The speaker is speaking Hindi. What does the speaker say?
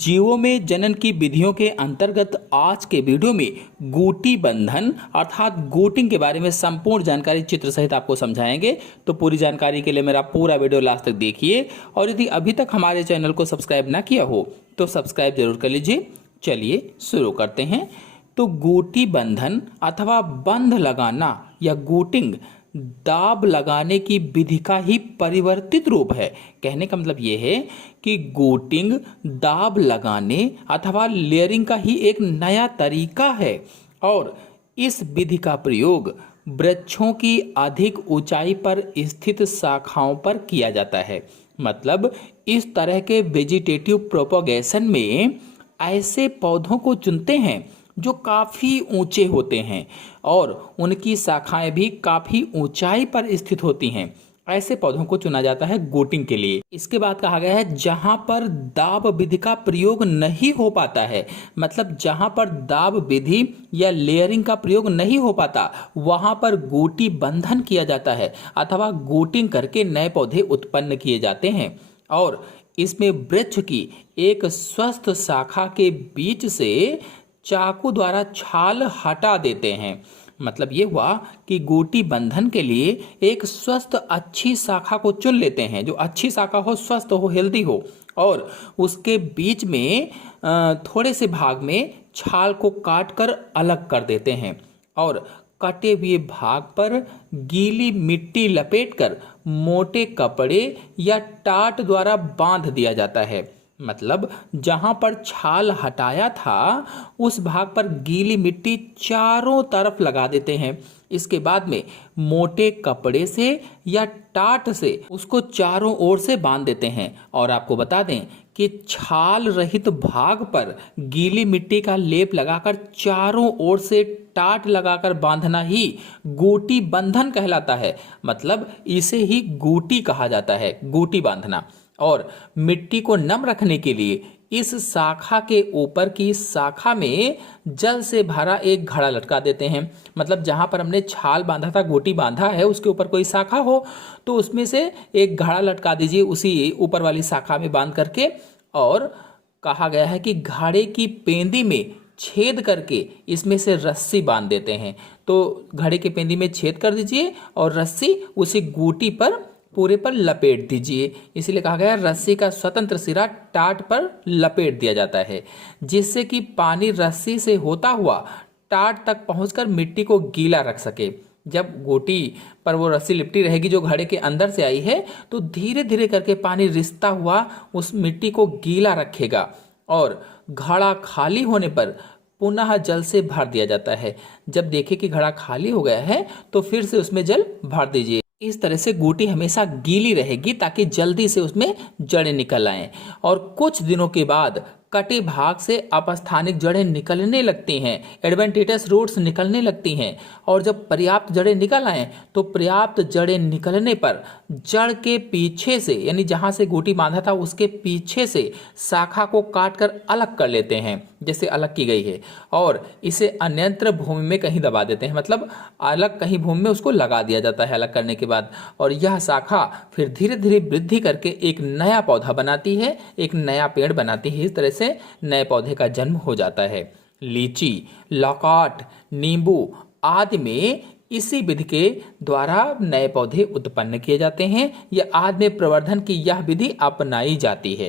जीवों में जनन की विधियों के अंतर्गत आज के वीडियो में गुटी बंधन अर्थात गुटिंग के बारे में संपूर्ण जानकारी चित्र सहित आपको समझाएंगे। तो पूरी जानकारी के लिए मेरा पूरा वीडियो लास्ट तक देखिए और यदि अभी तक हमारे चैनल को सब्सक्राइब ना किया हो तो सब्सक्राइब जरूर कर लीजिए। चलिए शुरू करते हैं। तो गुटी बंधन अथवा बंध लगाना या गुटिंग दाब लगाने की विधि का ही परिवर्तित रूप है। कहने का मतलब यह है कि गुटिंग दाब लगाने अथवा लेयरिंग का ही एक नया तरीका है और इस विधि का प्रयोग वृक्षों की अधिक ऊंचाई पर स्थित शाखाओं पर किया जाता है। मतलब इस तरह के वेजिटेटिव प्रोपगेशन में ऐसे पौधों को चुनते हैं जो काफ़ी ऊंचे होते हैं और उनकी शाखाएं भी काफ़ी ऊंचाई पर स्थित होती हैं। ऐसे पौधों को चुना जाता है गुटिंग के लिए। इसके बाद कहा गया है जहां पर दाब विधि का प्रयोग नहीं हो पाता है, मतलब जहां पर दाब विधि या लेयरिंग का प्रयोग नहीं हो पाता वहां पर गुटी बंधन किया जाता है अथवा गुटिंग करके नए पौधे उत्पन्न किए जाते हैं। और इसमें वृक्ष की एक स्वस्थ शाखा के बीच से चाकू द्वारा छाल हटा देते हैं। मतलब ये हुआ कि गुटी बंधन के लिए एक स्वस्थ अच्छी शाखा को चुन लेते हैं, जो अच्छी शाखा हो, स्वस्थ हो, हेल्दी हो, और उसके बीच में थोड़े से भाग में छाल को काट कर अलग कर देते हैं और कटे हुए भाग पर गीली मिट्टी लपेटकर मोटे कपड़े या टाट द्वारा बांध दिया जाता है। मतलब जहां पर छाल हटाया था उस भाग पर गीली मिट्टी चारों तरफ लगा देते हैं। इसके बाद में मोटे कपड़े से या टाट से उसको चारों ओर से बांध देते हैं। और आपको बता दें कि छाल रहित भाग पर गीली मिट्टी का लेप लगाकर चारों ओर से टाट लगाकर बांधना ही गुटी बंधन कहलाता है। मतलब इसे ही गुटी कहा जाता है, गुटी बांधना। और मिट्टी को नम रखने के लिए इस शाखा के ऊपर की शाखा में जल से भरा एक घड़ा लटका देते हैं। मतलब जहां पर हमने छाल बांधा था, गोटी बांधा है, उसके ऊपर कोई शाखा हो तो उसमें से एक घड़ा लटका दीजिए उसी ऊपर वाली शाखा में बांध करके। और कहा गया है कि घड़े की पेंदी में छेद करके इसमें से रस्सी बांध देते हैं। तो घड़े के पेंदी में छेद कर दीजिए और रस्सी उसी गुटी पर पूरे पर लपेट दीजिए। इसलिए कहा गया रस्सी का स्वतंत्र सिरा टाट पर लपेट दिया जाता है, जिससे कि पानी रस्सी से होता हुआ टाट तक पहुंचकर मिट्टी को गीला रख सके। जब गोटी पर वो रस्सी लिपटी रहेगी जो घड़े के अंदर से आई है तो धीरे धीरे करके पानी रिसता हुआ उस मिट्टी को गीला रखेगा और घड़ा खाली होने पर पुनः जल से भर दिया जाता है। जब देखे कि घड़ा खाली हो गया है तो फिर से उसमें जल भर दीजिए। इस तरह से गुटी हमेशा गीली रहेगी ताकि जल्दी से उसमें जड़ें निकल आएं। और कुछ दिनों के बाद कटे भाग से अपस्थानिक जड़ें निकलने लगती हैं, एडवेंटिटस रूट्स निकलने लगती हैं। और जब पर्याप्त जड़ें निकल आएँ तो पर्याप्त जड़ें निकलने पर जड़ के पीछे से, यानी जहाँ से गुटी बांधा था उसके पीछे से शाखा को काट कर अलग कर लेते हैं, जैसे अलग की गई है, और इसे अन्यत्र भूमि में कहीं दबा देते हैं। मतलब अलग कहीं भूमि में उसको लगा दिया जाता है अलग करने के बाद। और यह शाखा फिर धीरे धीरे वृद्धि करके एक नया पौधा बनाती है, एक नया पेड़ बनाती है। इस तरह से नए पौधे का जन्म हो जाता है। लीची, लौकाट, नींबू आदि में इसी विधि के द्वारा नए पौधे उत्पन्न किए जाते हैं या आदि में प्रवर्धन की यह विधि अपनाई जाती है।